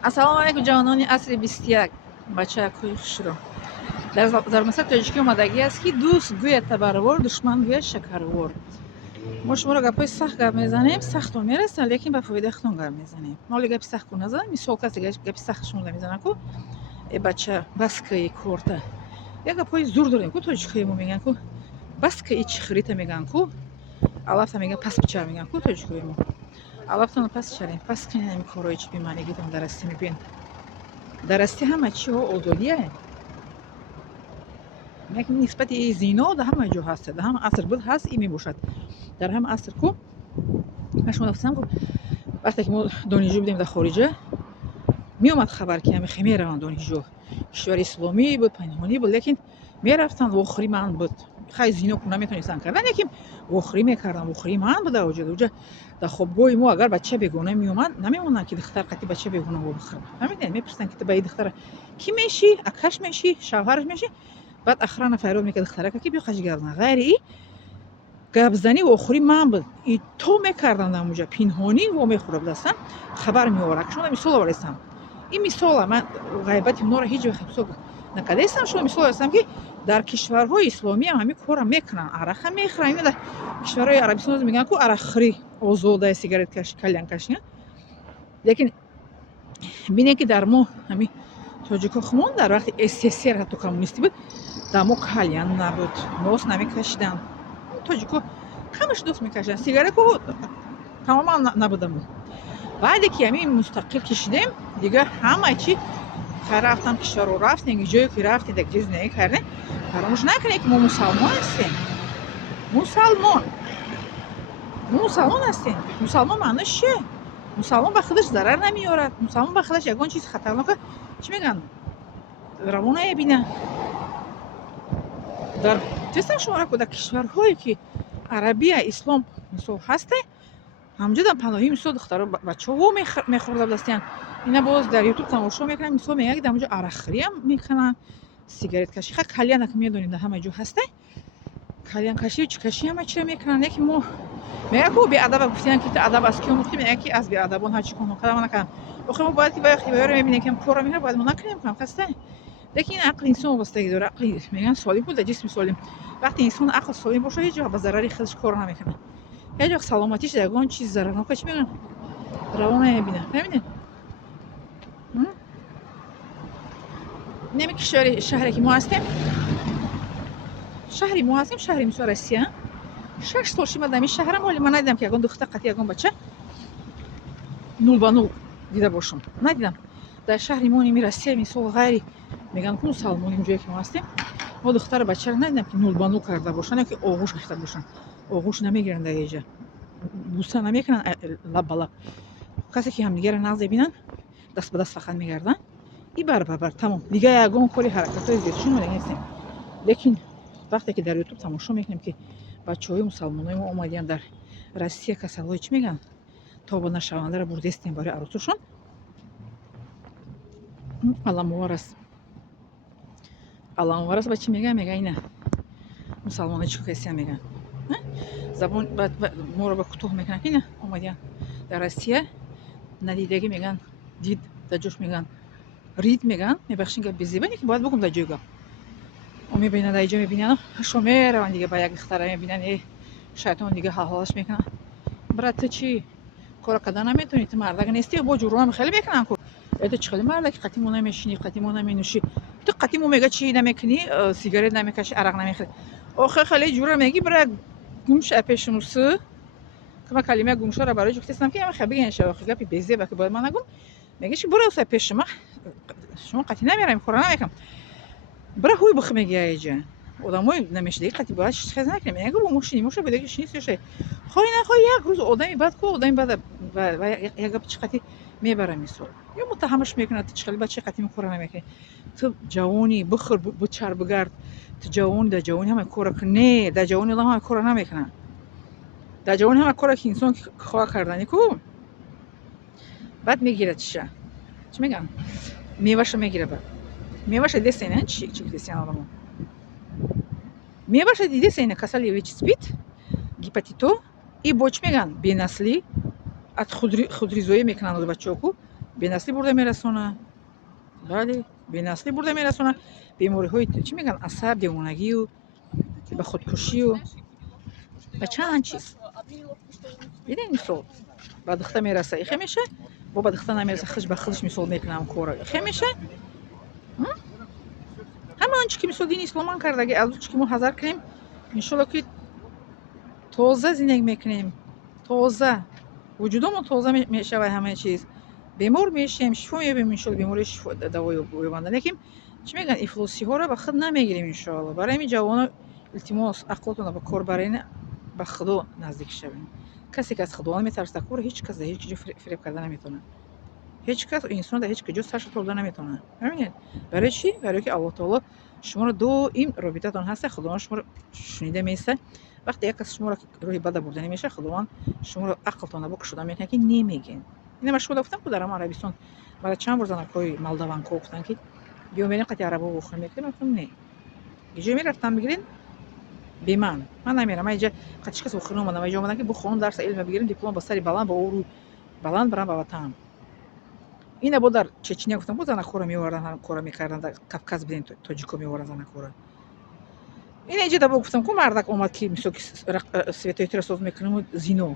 Assalomu alaykum janonin asri 21 бачаи хушро. Дар масаи тоҷикӣ омадагӣ аст ки дӯст гӯяд табарвор, душман гӯяд шакарвор. мо шуморо гапҳои сахт гап мезанем, сахтон мерасанд, лекин ба фоидаи гап мезанем. Моли гапи сахтку назанам. Мисол касе гапи сахт шумода мезанад ку е бача баскаи корта. Я гапҳои зур дорем ку тоҷикҳои мо мегӯянд ку баскаи чихрита мегӯянд ку алафта мегӯянд пас бичар мегӯянд ку тоҷикҳои мо. Алафтон пас чарем, пас канем ин корҳои чӣ бимаънигитон дарастӣ мебин. Дарастӣ ҳама чиҳо озодие. Як нисбати зино дар ҳама ҷо ҳаст, дар ҳама аср буд ҳаст, ин мебошад. Дар ҳама аср ку ман шумо гуфтам ку вақте ки мо донишҷӯ будем дар хориҷа, меомад хабар ки ҳамехе мераванд донишҷӯ. Кишвари исломӣ буд, панҳонӣ буд, лекин мерафтанд вохӯрӣ манъ буд. Хай зино ку наметонистанд кардан, лекин вохӯрӣ мекарданд, вохӯрӣ манъ буд дар оҷа. Дар хобгоҳи мо агар бача бегона меомад, намемонанд ки духтар қати бача бегона вобихӯрад. Ҳамин мепурсанд ки ту ба ин духтара кӣ мешӣ, акаш мешӣ, шавҳараш мешӣ? بعد охрана файрод мекард духтарака ки биё қаш гап зан. Ғайри гапзанӣ вохӯрӣ манъ буд. То мекарданд амуҷа пинҳонӣ во мехӯрда будастанд, хабар меоварад. Шумо мисол оварестам. Ин мисола ман ғайбати онҳоро ҳеҷ вақт ҳисоб накардастам. Шумо мисол оварестам ки дар кишварҳои исломӣ ҳам ҳамин корро мекунанд. Арақ ҳам мехӯранд. Дар кишварҳои Арабистон мегӯянд ку арақхӯрӣ озода, сигареткашӣ, кальянкашӣ. Лекин бинед ки дар мо ҳамин тоҷико хумон дар вақти СССР ҳатто коммунистӣ буд, дар мо кальян набуд, нос намекашиданд. Тоҷико камаш нос мекашиданд. Сигаретку тамоман набудам. Баъде ки ҳамин мустақил кишидем, дигар ҳама чӣ рафтам кишварҳо рафтем, ҷое ки рафтем, як чиз зиндагӣ кардем. Фаромӯш накунед ки мо мусалмон ҳастем. Мусалмон ҳастем. Мусалмон маънош чие? мусалмон ба худаш зарар намеёрад. мусалмон ба худаш ягон чиз хатарнока чӣ мегӯянд раво наебинад. дар тестам шумора ку дар кишварҳое ки арабия ислом мисол ҳаста, ҳамҷо паноҳӣ мисол духтаро бачаҳо мехӯрда будастанд. ина боз дар ютуб тамошо мекунам, мисол мегӯяд ки дар онҷо арақхӯриам мекунанд, сигареткашӣ. Ха кальянак медонед дар ҳама ҷо ҳаста. кальянкашӣ чӣ кашӣ ҳама чиро мекунанд. Лекин мо мегӯяд ку беадаба гуфтиянд ки адаб аз ки омӯхтӣ, мегӯяд ки аз беадабон ҳар чӣ кунам кардам накардам. охир мо бояд ки вақте ёро мебинем ки корро мекунад, бояд мо накунем хаста. Лекин ин ақли инсон вобастагӣ дорад. ақли мегӯянд солим ку дар ҷисми солим. Вақте инсон ақл солим бошад, ҳеҷ вақт ба зарари худаш кор намекунад. ҳеҷ вақт саломатиш дар ягон чиз зарарнока чӣ мегӯянд раво намебинад. Мебинед? неми кишвари шаҳре ки мо ҳастем, шаҳри мо ҳастем, шаҳри мисол Россия. 6 сол шимад дар ин шаҳрам, вале ман надидам ки ягон духтар қати ягон бача 0 ба 0 дида бошам. Надидам. дар шаҳри мо ними Россия мисол ғайри мегӯянд ку мусалмони ҷое ки мо ҳастем, мо духтара бачаро надидам ки 0 ба 0 карда бошанд, ёки оғӯш гашта бошанд. оғӯш намегиранд дар еҷа, буса намекунанд лаб ба лаб. касе ки ҳамдигарро нағз мебинанд, даст ба даст фақат мегарданд. и бар ба бар тамом. дигар ягон кори ҳаракатҳои зиёдшӣ надонистем. лекин вақте ки дар ютуб тамошо мекунем ки бачаҳои мусалмонои мо омадиянд дар Россия касалҳои чӣ мегӯянд тобонашавандаро бурдестем барои арӯсашон, аламовар аст. аламовар аст ба чӣ мегӯянд? Мегӯянд ина мусалмони чӣ касия мегӯянд. забон моро ба кӯтоҳ мекунанд ки ина омадиянд дар Россия. надидагӣ мегӯянд дид, дар ҷош мегӯянд рид мегӯянд. мебахшин гап безеба не ки бояд бигӯм дар ҷои гап. мебинанд дар ҷо мебинанд, шо мераванд дига ба як духтара мебинанд, шайтон дига ҳалҳалаш мекунад. брат ту чӣ кора кардан наметонӣ? ту мардак нестӣ? бо ҷурмам хеле мекунанд ку. ту чӣ хеле мардак ки қатӣ мо намешинӣ, қатӣ мо наменӯшӣ. ту қатӣ мо мега чӣ намекунӣ, сигарет намекашӣ, арақ намехӯрӣ. охир хеле ҷура мегӣ брат гумш пешумусу. кама калимаи гумшоро барои гуфтестам ки ама бигин ша охир гапи безеба ки бояд ман нагум. мегӣ чи бура уса пешума. шумо қатӣ намерам, кора намекунам. бра ҳуй бих мегия еҷа. одамои намешидаги қатӣ бояд хез накунем. мегӯ бо мо шинӣ, мо ша бояд ки шинӣ сёша. хоҳӣ нахоҳӣ як рӯз одами бад ку одами бад як гап чӣ қатӣ мебара мисол. ё муттаҳамаш мекунад, ту чӣ хеле ба чӣ қатӣ мо кора намекунӣ. ту ҷавонӣ бихӯр бичар бигард. ту ҷавонӣ дар ҷавонӣ ҳама кора кунӣ. Не, дар ҷавонӣ одам ҳама кора намекунанд. дар ҷавонӣ ҳама кора ки инсон хоҳад карданӣ ку. баъд мегирад чиша. чӣ мегӯянд? меваша мегирад. баъд меваша дидестен чӣ гуфтестиянд одамо? меваша дидестен касали вичспит, гепатито и бо чӣ мегӯянд? бенаслӣ, ат худризоӣ мекунанд аз бачаҳо ку. به نسلی برده میرسونه. بله به نسلی برده میرسونه. بیماری های چی میگن عصب، دیوانگی و به خودکشی و چند چیز. دیدین مثال به دختر میرسه ایخه میشه و به دختر نمیرسه خش به خودش مثال میکنم کورا ایخه میشه. همه آنچه که مثال دین اسلام کردگی از اون چی که ما حذر کنیم انشالله که تازه زندگی میکنیم، تازه وجودمون تازه میشه و همه چیز بیمار میشیم شفا میبینیم انشالله بیماری شفا دوای بیابنده لیکن چی میگن افلوسی ها رو به خود نمیگیریم انشالله. برای این جوانان التماس عقلتون رو به کار برین به خدا نزدیک شوین. کسی که از خدا نمیترسه کور هیچ کس هیچ جا فریب کردن نمیتونه. هیچ کس انسان در هیچ کجا سرش تولده نمیتونه. همین برای چی؟ برای که الله تعالی شما رو دائم رابطتون هست. خداوند شما رو شنیده میسه. وقتی یک کس شما رو روی بد برده نمیشه خداوند شما رو عقلتون رو بکشوده میکنه که نمیگین. اینا مشهور گفتم که در عربستان برای چند بار زنکای مالدوان گفتن که بیا ببین قطع عربا بخوریم میکنم گفتم نه. یه جایی میرفتم بگیرین به من نمیرم. من اینجا قطعش کس بخورم اومدم اینجا اومدم که بخونم درس علم بگیریم دیپلم با سری بلند با او بلند برام به وطنم. اینا بود در چچنیا گفتم بود زنکورا میوردن هم کورا میکردن در کافکاز بدین تاجیکو میوردن زنکورا. اینا اینجا دبا گفتم کو مردک اومد که میسو سویتای ترسوز میکنم زینو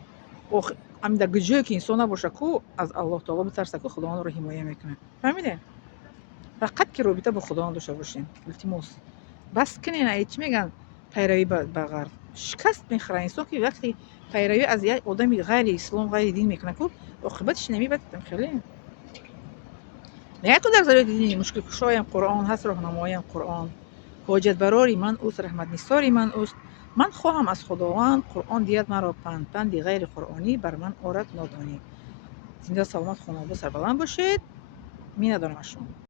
او ام در گجه که انسان نباشه کو از الله تعالی بترسه کو خداوند رو حمایت میکنه. فهمیدین؟ فقط که رابطه با خداوند داشته باشین. التماس بس کنین. هیچ میگن پیروی به غرب شکست میخوره انسان که وقتی پیروی از یک آدم غیر اسلام غیر دین میکنه کو عاقبتش نمیبینه. خیلی نگاه کن در زاویه دینی مشکل کشایم قرآن هست، راهنمایم قرآن حاجت براری من اوست، رحمت نثاری من اوست. من خواهم از خداوند قرآن دیت مرا پند غیر قرآنی بر من آرد نادانی. زنده سلامت خانواده سربلند باشید. می ندارم از شما.